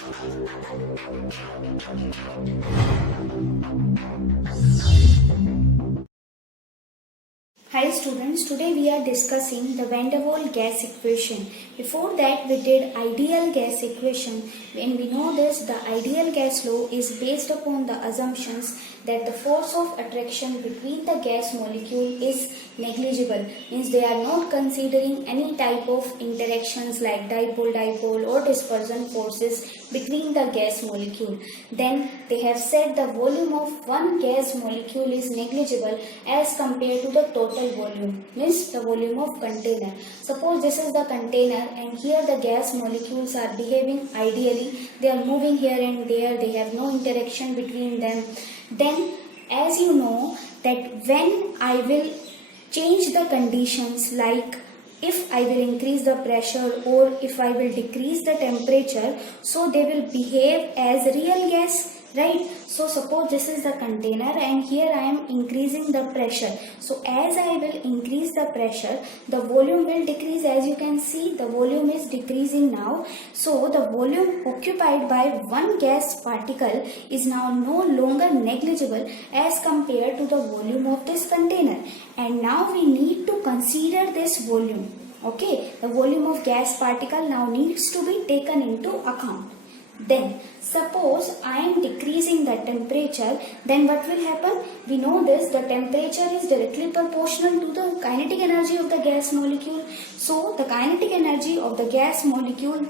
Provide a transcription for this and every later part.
Hi students, today we are discussing the Van der Waal gas equation. Before that we did ideal gas equation. When we know this, the ideal gas law is based upon the assumptions that the force of attraction between the gas molecule is negligible. Means they are not considering any type of interactions like dipole-dipole or dispersion forces between the gas molecule. Then they have said the volume of one gas molecule is negligible as compared to the total volume, means the volume of container. Suppose this is the container and here the gas molecules are behaving ideally. They are moving here and there. They have no interaction between them. Then as you know that when I will change the conditions, like if I will increase the pressure or if I will decrease the temperature, so they will behave as real gas, right? So suppose this is the container and here I am increasing the pressure. So as I will increase the pressure, the volume will decrease. As you can see, the volume is decreasing now. So the volume occupied by one gas particle is now no longer negligible as compared to the volume of this container. And now we need to consider this volume. Okay, the volume of gas particle now needs to be taken into account. Then suppose I am decreasing the temperature, then what will happen? We know this, the temperature is directly proportional to the kinetic energy of the gas molecule. So the kinetic energy of the gas molecule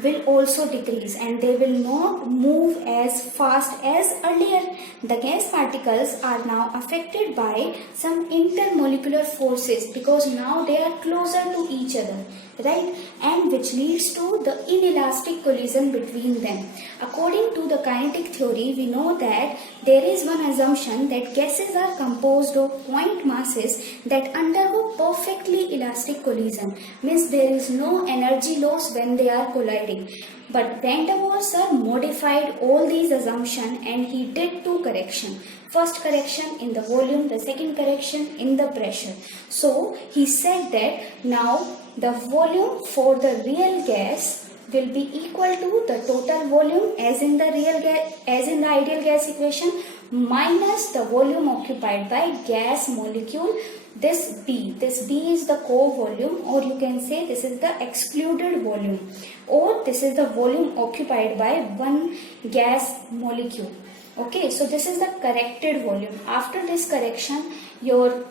will also decrease and they will not move as fast as earlier. The gas particles are now affected by some intermolecular forces because now they are closer to each other, right? And which leads to the inelastic collision between them. According to the kinetic theory, we know that there is one assumption that gases are composed of point masses that undergo perfectly elastic collision. Means there is no energy loss when they are colliding. But Van der Waal sir modified all these assumptions and he did two corrections. First correction in the volume, the second correction in the pressure. So he said that now the volume for the real gas will be equal to the total volume as in the ideal gas equation minus the volume occupied by gas molecule. This B is the core volume, or you can say this is the excluded volume, or this is the volume occupied by one gas molecule. Okay, so this is the corrected volume. After this correction, your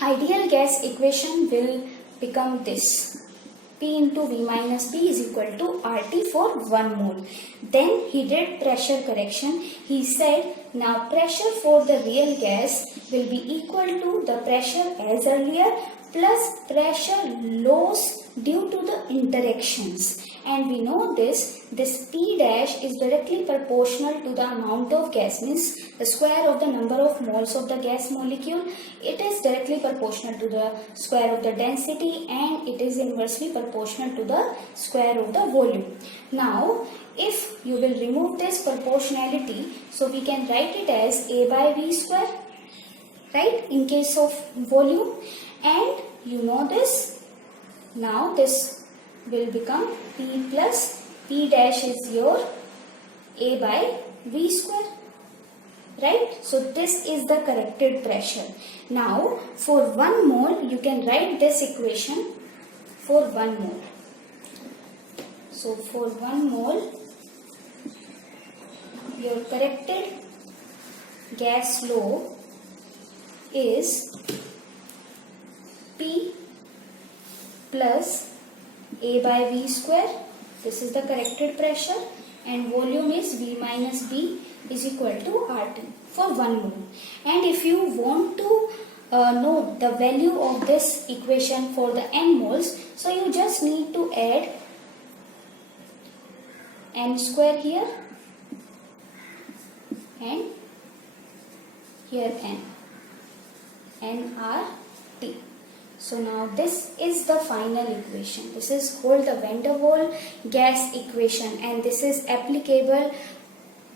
ideal gas equation will become this. P into V minus B is equal to RT for 1 mole. Then he did pressure correction. He said now pressure for the real gas will be equal to the pressure as earlier plus pressure loss due to the interactions. And we know this P dash is directly proportional to the amount of gas, means the square of the number of moles of the gas molecule. It is directly proportional to the square of the density and it is inversely proportional to the square of the volume. Now if you will remove this proportionality, so we can write it as A by V square, right, in case of volume. And you know this, now this will become P plus P dash is your A by V square, right? So this is the corrected pressure. Now for 1 mole you can write this equation for 1 mole. So for 1 mole your corrected gas law is P plus A by V square, this is the corrected pressure, and volume is V minus B is equal to RT for 1 mole. And if you want to know the value of this equation for the n moles, so you just need to add n square here and here n R T. So now this is the final equation. This is called the Van der Waal gas equation and this is applicable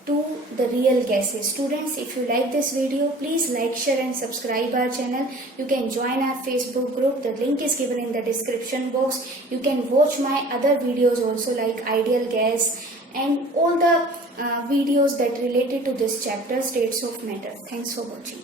to the real gases. Students, if you like this video, please like, share and subscribe our channel. You can join our Facebook group. The link is given in the description box. You can watch my other videos also like ideal gas and all the videos that related to this chapter, states of matter. Thanks for watching.